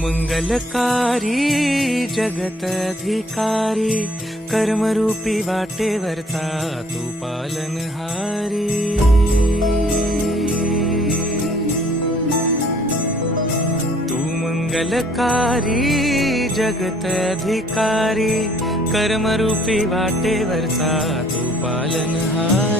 मंगलकारी जगत अधिकारी, कर्मरूपी वाटेवरचा तू पालनहारी। तू मंगलकारी जगत अधिकारी, कर्मरूपी वाटेवरचा तू पालनहारी।